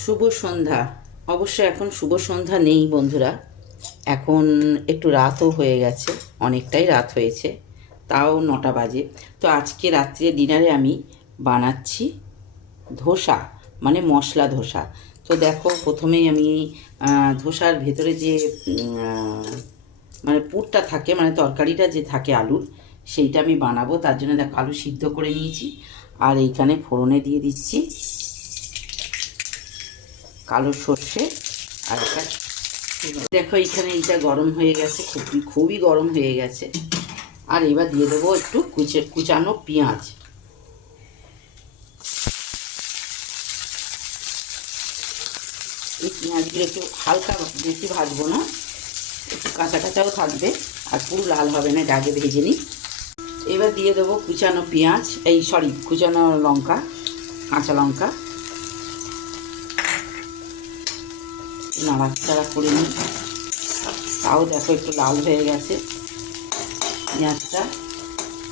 শুভ সন্ধ্যা। অবশ্য এখন শুভ সন্ধ্যা নেই বন্ধুরা, এখন একটু রাতও হয়ে গেছে, অনেকটাই রাত হয়েছে, তাও 9টা বাজে। তো আজকে রাত্রে ডিনারে আমি বানাচ্ছি ধোসা, মানে মশলা ধোসা। তো দেখো, প্রথমেই আমি ধোসার ভেতরে যে মানে পুরটা থাকে, মানে তরকারিটা যে থাকে আলুর, সেইটা আমি বানাবো। তার জন্য দেখো আলু সিদ্ধ করে নিয়েছি, আর এইখানে ফোড়নে দিয়ে দিচ্ছি কালো সর্ষে আর একটা। দেখো এইখানে এইটা গরম হয়ে গেছে, খুবই গরম হয়ে গেছে। আর এবার দিয়ে দেবো একটু কুচানো পেঁয়াজ। এই পেঁয়াজগুলো একটু হালকা, বেশি ভাজবো না, একটু কাঁচা কাঁচাও থাকবে, আর পুরো লাল হবে না, এটা আগে ভেজে নিই। এবার দিয়ে দেবো কুচানো পেঁয়াজ, কুচানো লঙ্কা, কাঁচা লঙ্কা। নাড়াচাড়া করে নিই। তাও দেখো একটু লাল হয়ে গেছে। পেঁয়াজটা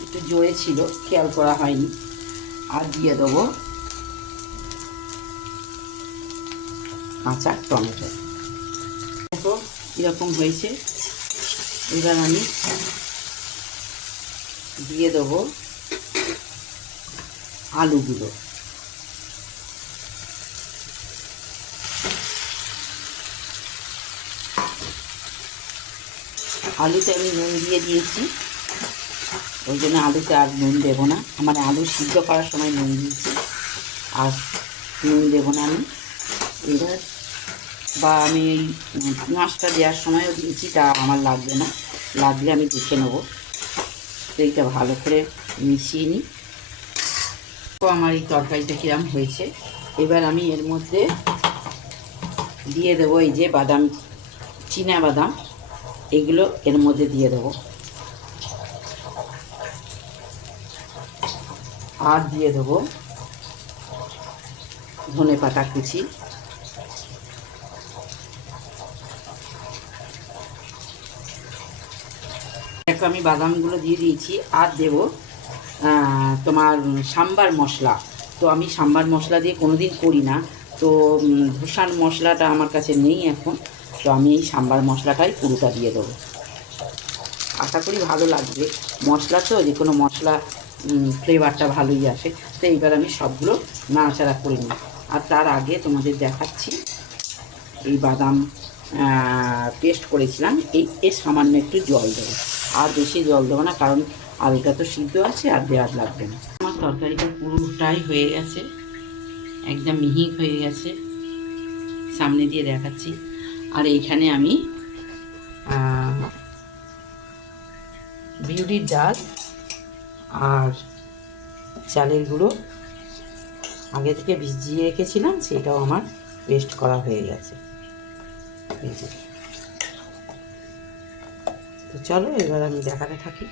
একটু জোরে ছিল, খেয়াল করা হয়নি। আর দিয়ে দেবো কাঁচা টমেটো। দেখো কীরকম হয়েছে। এবার আমি দিয়ে দেবো আলুগুলো। আলুতে আমি নুন দিয়ে দিয়েছি, ওই জন্য আলুতে আর নুন দেবো না, মানে আলু সিদ্ধ করার সময় নুন দিয়েছি, আর নুন দেবো না আমি। এবার আমি এই পেঁয়াজটা দেওয়ার সময়ও দিয়েছি, তা আমার লাগবে না, লাগলে আমি দেখে নেবো। তো এইটা ভালো করে মিশিয়ে নিই। তো আমার এই তরকারিটা কিরম হয়েছে। এবার আমি এর মধ্যে দিয়ে দেবো এই যে বাদাম, চীনা বাদাম, এগুলো এর মধ্যে দিয়ে দেবো। আর দিয়ে দেবো ধনেপাতা কুচি। দেখো আমি বাদামগুলো দিয়ে দিয়েছি। আর দেব তোমার সাম্বার মশলা। তো আমি সাম্বার মশলা দিয়ে কোনো দিন করি না, তো ধোসার মশলাটা আমার কাছে নেই এখন, তো আমি এই সাম্বার মশলাটাই পুরোটা দিয়ে দেবো। আশা করি ভালো লাগবে, মশলা তো যে কোনো মশলা ফ্লেভারটা ভালোই আসে। তো এইবার আমি সবগুলো নাড়াচাড়া করে নিই। আর তার আগে তোমাদের দেখাচ্ছি এই বাদাম পেস্ট করেছিলাম, এর সামান্য একটু জল দেবো, আর বেশি জল দেবো না, কারণ আলুটা তো সিদ্ধ আছে, আর দেওয়ার লাগবে না। আমার তরকারিটা পুরোটাই হয়ে গেছে, একদম মিহি হয়ে গেছে, সামনে দিয়ে দেখাচ্ছি। আর এইখানে আমি বিউলির ডাল আর চালের গুঁড়ো আগে থেকে ভিজিয়ে রেখেছিলাম, সেটাও আমার পেস্ট করা হয়ে গেছে। তো চলো এবার আমি দেখাতে থাকি।